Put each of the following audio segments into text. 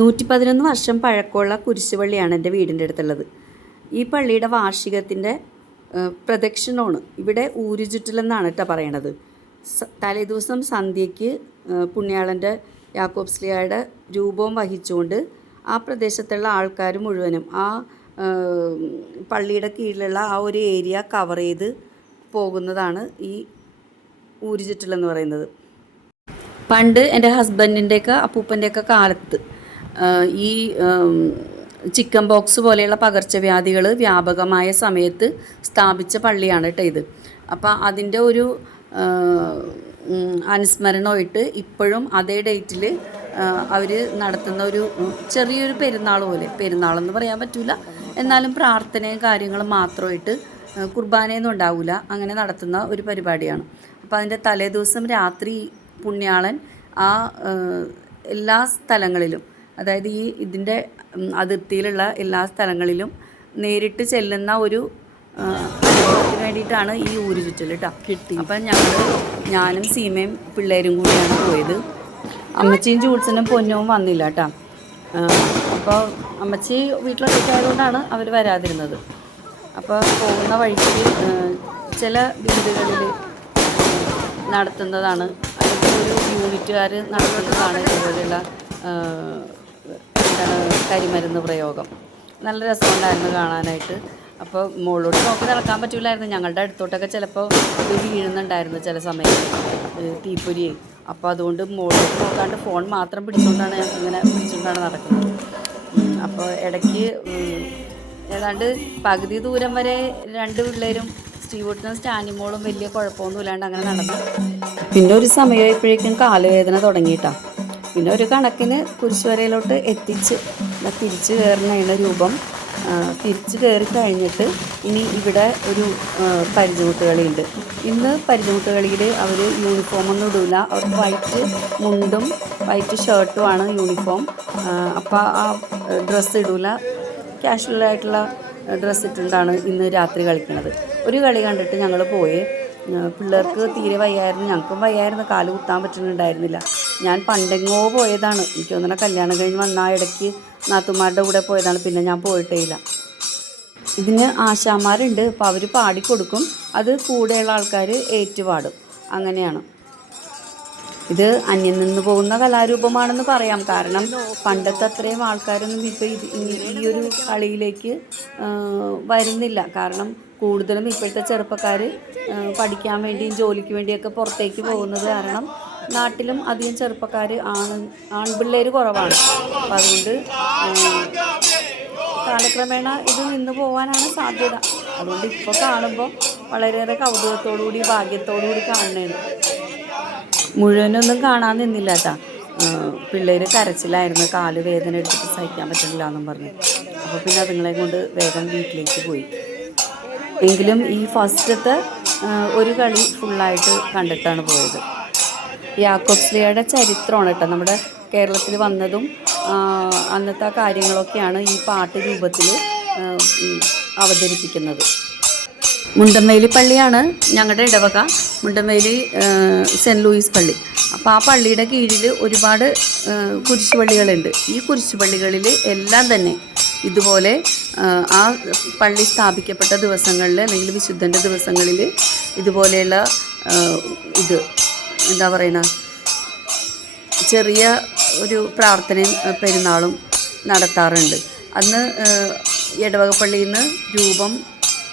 111 വർഷം പഴക്കമുള്ള കുരിശുപള്ളിയാണ് എൻ്റെ വീടിൻ്റെ അടുത്തുള്ളത്. ഈ പള്ളിയുടെ വാർഷികത്തിൻ്റെ പ്രദക്ഷിണമാണ് ഇവിടെ ഊരുചുറ്റലെന്നാണ് കേട്ടോ പറയണത്. തലേദിവസം സന്ധ്യയ്ക്ക് പുണ്യാളൻ്റെ യാക്കോബ് ശ്ലീഹായുടെ രൂപവും വഹിച്ചുകൊണ്ട് ആ പ്രദേശത്തുള്ള ആൾക്കാർ മുഴുവനും ആ പള്ളിയുടെ കീഴിലുള്ള ആ ഒരു ഏരിയ കവർ ചെയ്ത് പോകുന്നതാണ് ഈ ഊരുചുറ്റലെന്ന് പറയുന്നത്. പണ്ട് എൻ്റെ ഹസ്ബൻഡിൻ്റെയൊക്കെ അപ്പൂപ്പൻ്റെയൊക്കെ കാലത്ത് ഈ ചിക്കൻ ബോക്സ് പോലെയുള്ള പകർച്ചവ്യാധികൾ വ്യാപകമായ സമയത്ത് സ്ഥാപിച്ച പള്ളിയാണ് കേട്ടോ ഇത്. അപ്പോൾ അതിൻ്റെ ഒരു അനുസ്മരണമായിട്ട് ഇപ്പോഴും അതേ ഡേറ്റിൽ അവർ നടത്തുന്ന ഒരു ചെറിയൊരു പെരുന്നാൾ പോലെ, പെരുന്നാളെന്ന് പറയാൻ പറ്റില്ല, എന്നാലും പ്രാർത്ഥനയും കാര്യങ്ങളും മാത്രമായിട്ട് കുർബാനയൊന്നും ഉണ്ടാവില്ല, അങ്ങനെ നടത്തുന്ന ഒരു പരിപാടിയാണ്. അപ്പോൾ അതിൻ്റെ തലേദിവസം രാത്രി പുണ്യാളൻ ആ എല്ലാ സ്ഥലങ്ങളിലും, അതായത് ഇതിൻ്റെ അതിർത്തിയിലുള്ള എല്ലാ സ്ഥലങ്ങളിലും നേരിട്ട് ചെല്ലുന്ന ഒരു അനുഭവത്തിന് വേണ്ടിയിട്ടാണ് ഈ ഊരുചുറ്റൽ കേട്ടോ കിട്ടി. അപ്പം ഞാനും സീമയും പിള്ളേരും കൂടിയാണ് പോയത്. അമ്മച്ചിയും ജൂൾസനും പൊന്നും വന്നില്ല കേട്ടോ. അപ്പോൾ അമ്മച്ചി വീട്ടിലൊറ്റയ്ക്കായതുകൊണ്ടാണ് അവർ വരാതിരുന്നത്. അപ്പോൾ പോകുന്ന വഴിക്ക് ചില വീടുകളിൽ നടത്തുന്നതാണ്, അല്ലെങ്കിൽ ഒരു യൂണിറ്റുകാർ നടത്തുന്നതാണ് ഇതുപോലെയുള്ള കരിമരുന്ന് പ്രയോഗം. നല്ല രസമുണ്ടായിരുന്നു കാണാനായിട്ട്. അപ്പോൾ മുകളിലോട്ട് നോക്കി നടക്കാൻ പറ്റില്ലായിരുന്നു. ഞങ്ങളുടെ അടുത്തോട്ടൊക്കെ ചിലപ്പോൾ ഇത് വീഴുന്നുണ്ടായിരുന്നു ചില സമയത്ത് തീപ്പൊരി. അപ്പോൾ അതുകൊണ്ട് മുകളിലോട്ട് നോക്കാണ്ട് ഫോൺ മാത്രം പിടിച്ചുകൊണ്ടാണ് നടക്കുന്നത്. അപ്പോൾ ഇടയ്ക്ക് ഏതാണ്ട് പകുതി ദൂരം വരെ രണ്ട് പിള്ളേരും സ്റ്റീവൂട്ടിനും സ്റ്റാൻഡിമോളും വലിയ കുഴപ്പമൊന്നുമില്ലാണ്ട് അങ്ങനെ നടന്നു. പിന്നെ ഒരു സമയമായപ്പോഴേക്കും കാലുവേദന തുടങ്ങിയിട്ടാണ്. പിന്നെ ഒരു കണക്കിന് കുരിശുവരയിലോട്ട് എത്തിച്ച് തിരിച്ച് കയറുന്നതിന് രൂപം തിരിച്ച് കയറി കഴിഞ്ഞിട്ട് ഇനി ഇവിടെ ഒരു പരിചമുട്ടുകളിയുണ്ട്. ഇന്ന് പരിചമുട്ടുകളിയിൽ അവർ യൂണിഫോമൊന്നും ഇടില്ല, അവർക്ക് വൈറ്റ് മുണ്ടും വൈറ്റ് ഷർട്ടുമാണ് യൂണിഫോം. അപ്പോൾ ആ ഡ്രസ്സ് ഇടില്ല, കാഷ്വലായിട്ടുള്ള ഡ്രസ്സ് ഇട്ടുകൊണ്ടാണ് ഇന്ന് രാത്രി കളിക്കുന്നത്. ഒരു കളി കണ്ടിട്ട് ഞങ്ങൾ പോയി. പിള്ളേർക്ക് തീരെ വയ്യായിരുന്നു, ഞങ്ങൾക്കും വയ്യായിരുന്നു, കാല് കുത്താൻ പറ്റുന്നുണ്ടായിരുന്നില്ല. ഞാൻ പണ്ടെങ്ങോ പോയതാണ്, എനിക്ക് തോന്നുന്ന കല്യാണം കഴിഞ്ഞ് വന്ന ഇടയ്ക്ക് നാത്തുമാരുടെ കൂടെ പോയതാണ്, പിന്നെ ഞാൻ പോയിട്ടേ ഇല്ല. ഇതിന് ആശാന്മാരുണ്ട്, അപ്പോൾ അവർ പാടിക്കൊടുക്കും, അത് കൂടെയുള്ള ആൾക്കാർ ഏറ്റുപാടും, അങ്ങനെയാണ്. ഇത് അന്യം നിന്ന് പോകുന്ന കലാരൂപമാണെന്ന് പറയാം. കാരണം പണ്ടത്തെ അത്രയും ആൾക്കാരൊന്നും ഇപ്പോൾ ഈ ഒരു കളിയിലേക്ക് വരുന്നില്ല. കാരണം കൂടുതലും ഇപ്പോഴത്തെ ചെറുപ്പക്കാർ പഠിക്കാൻ വേണ്ടിയും ജോലിക്ക് വേണ്ടിയൊക്കെ പുറത്തേക്ക് പോകുന്നത് കാരണം നാട്ടിലും അധികം ചെറുപ്പക്കാർ ആൺപിള്ളേർ കുറവാണ്. അപ്പം അതുകൊണ്ട് കാലക്രമേണ ഇത് നിന്ന് പോകാനാണ് സാധ്യത. അതുകൊണ്ട് ഇപ്പോൾ കാണുമ്പോൾ വളരെയേറെ കൗതുകത്തോടുകൂടി ഭാഗ്യത്തോടുകൂടി കാണുന്നതാണ്. മുഴുവനൊന്നും കാണാൻ നിന്നില്ല കേട്ടോ. പിള്ളേർ കരച്ചിലായിരുന്നു, കാല് വേദന എടുത്തിട്ട് സഹിക്കാൻ പറ്റില്ല എന്നും പറഞ്ഞു. അപ്പോൾ പിന്നെ അതുങ്ങളെ കൊണ്ട് വേഗം വീട്ടിലേക്ക് പോയി. എങ്കിലും ഈ ഫസ്റ്റത്തെ ഒരു കളി ഫുള്ളായിട്ട് കണ്ടിട്ടാണ് പോയത്. യാക്കോബ് ശ്ലീഹായുടെ ചരിത്രമാണ് കേട്ടോ നമ്മുടെ കേരളത്തിൽ വന്നതും അന്നത്തെ കാര്യങ്ങളൊക്കെയാണ് ഈ പാട്ട് രൂപത്തിൽ അവതരിപ്പിക്കുന്നത്. മുണ്ടംവേലി പള്ളിയാണ് ഞങ്ങളുടെ ഇടവക, മുണ്ടംവേലി സെൻറ്റ് ലൂയിസ് പള്ളി. അപ്പോൾ ആ പള്ളിയുടെ കീഴിൽ ഒരുപാട് കുരിശുപള്ളികളുണ്ട്. ഈ കുരിശുപള്ളികളിൽ എല്ലാം തന്നെ ഇതുപോലെ ആ പള്ളി സ്ഥാപിക്കപ്പെട്ട ദിവസങ്ങളിൽ അല്ലെങ്കിൽ വിശുദ്ധൻ്റെ ദിവസങ്ങളിൽ ഇതുപോലെയുള്ള ഇത് എന്താ പറയുക, ചെറിയ ഒരു പ്രാർത്ഥനയും പെരുന്നാളും നടത്താറുണ്ട്. അന്ന് ഇടവക പള്ളിയിൽ നിന്ന് രൂപം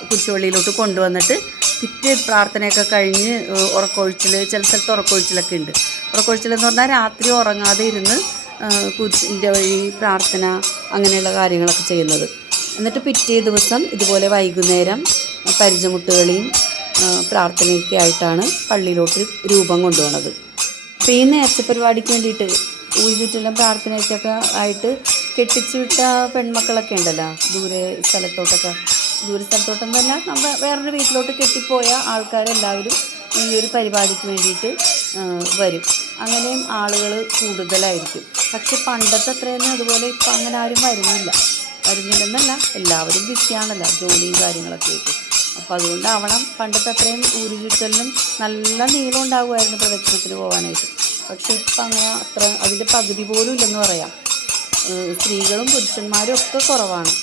കുരിശുപള്ളിയിലോട്ട് കൊണ്ടുവന്നിട്ട് പിറ്റേ പ്രാർത്ഥനയൊക്കെ കഴിഞ്ഞ് ഉറക്കൊഴിച്ചിൽ, ചില സ്ഥലത്ത് ഉറക്കൊഴിച്ചിലൊക്കെ ഉണ്ട്. ഉറക്കൊഴിച്ചിലെന്ന് പറഞ്ഞാൽ രാത്രി ഉറങ്ങാതെ ഇരുന്ന് കുരിശിൻ്റെ വഴി പ്രാർത്ഥന അങ്ങനെയുള്ള കാര്യങ്ങളൊക്കെ ചെയ്യുന്നത്. എന്നിട്ട് പിറ്റേ ദിവസം ഇതുപോലെ വൈകുന്നേരം പരിചമുട്ടുകളിയും പ്രാർത്ഥനയൊക്കെ ആയിട്ടാണ് പള്ളിയിലോട്ട് രൂപം കൊണ്ടുപോകുന്നത്. അപ്പോൾ ഈ നേർച്ച പരിപാടിക്ക് വേണ്ടിയിട്ട് ഊരുചുറ്റലും പ്രാർത്ഥനയ്ക്കൊക്കെ ആയിട്ട് കെട്ടിച്ചു വിട്ട പെൺമക്കളൊക്കെ ഉണ്ടല്ലോ, ദൂരെ സ്ഥലത്തോട്ടൊന്നല്ല, നമ്മൾ വേറൊരു വീട്ടിലോട്ട് കെട്ടിപ്പോയ ആൾക്കാരെല്ലാവരും ഈ ഒരു പരിപാടിക്ക് വേണ്ടിയിട്ട് വരും. അങ്ങനെയും ആളുകൾ കൂടുതലായിരിക്കും. പക്ഷെ പണ്ടത്തെ അത്രയൊന്നും അതുപോലെ ഇപ്പം അങ്ങനെ ആരും വരുന്നില്ലെന്നല്ല, എല്ലാവരും ബിസിയാണല്ലോ ജോലിയും കാര്യങ്ങളൊക്കെ ആയിട്ട്. അപ്പോൾ അതുകൊണ്ടാവണം പണ്ടത്തെ അത്രയും ഊരുചുറ്റലിനും നല്ല നീളം ഉണ്ടാകുമായിരുന്നു പ്രദക്ഷിണത്തിന് പോകാനായിട്ട്. പക്ഷെ ഇപ്പം അങ്ങനെ അതിൻ്റെ പകുതി പോലും ഇല്ലെന്ന് പറയാം. സ്ത്രീകളും പുരുഷന്മാരും ഒക്കെ കുറവാണ്.